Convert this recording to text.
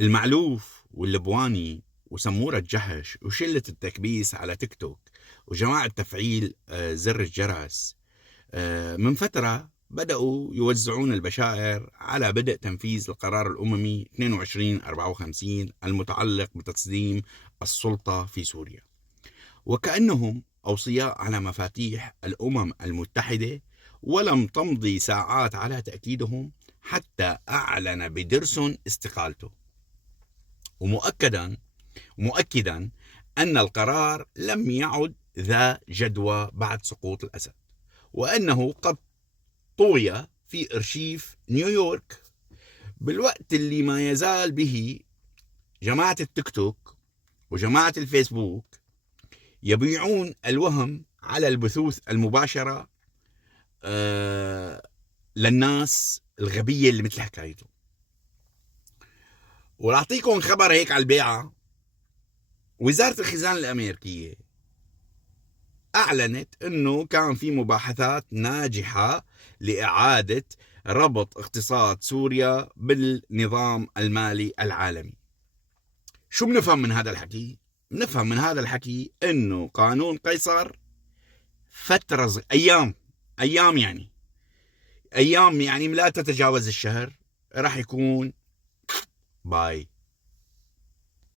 المعلوف واللبواني وسمورة الجحش وشلة التكبيس على تيك توك وجماعة تفعيل زر الجرس من فترة بدأوا يوزعون البشائر على بدء تنفيذ القرار الأممي 2254 المتعلق بتسليم السلطة في سوريا، وكأنهم أوصياء على مفاتيح الأمم المتحدة. ولم تمضي ساعات على تأكيدهم حتى أعلن بدرسون استقالته، مؤكدا أن القرار لم يعد ذا جدوى بعد سقوط الأسد، وأنه قد طوي في أرشيف نيويورك، بالوقت اللي ما يزال به جماعة التيك توك وجماعة الفيسبوك يبيعون الوهم على البثوث المباشرة للناس الغبية اللي مثل حكايته. ولأعطيكم خبر هيك على البيعة، وزارة الخزانة الأمريكية أعلنت أنه كان في مباحثات ناجحة لإعادة ربط اقتصاد سوريا بالنظام المالي العالمي. شو بنفهم من هذا الحكي؟ بنفهم من هذا الحكي أنه قانون قيصر فترة أيام يعني لا تتجاوز الشهر راح يكون باي.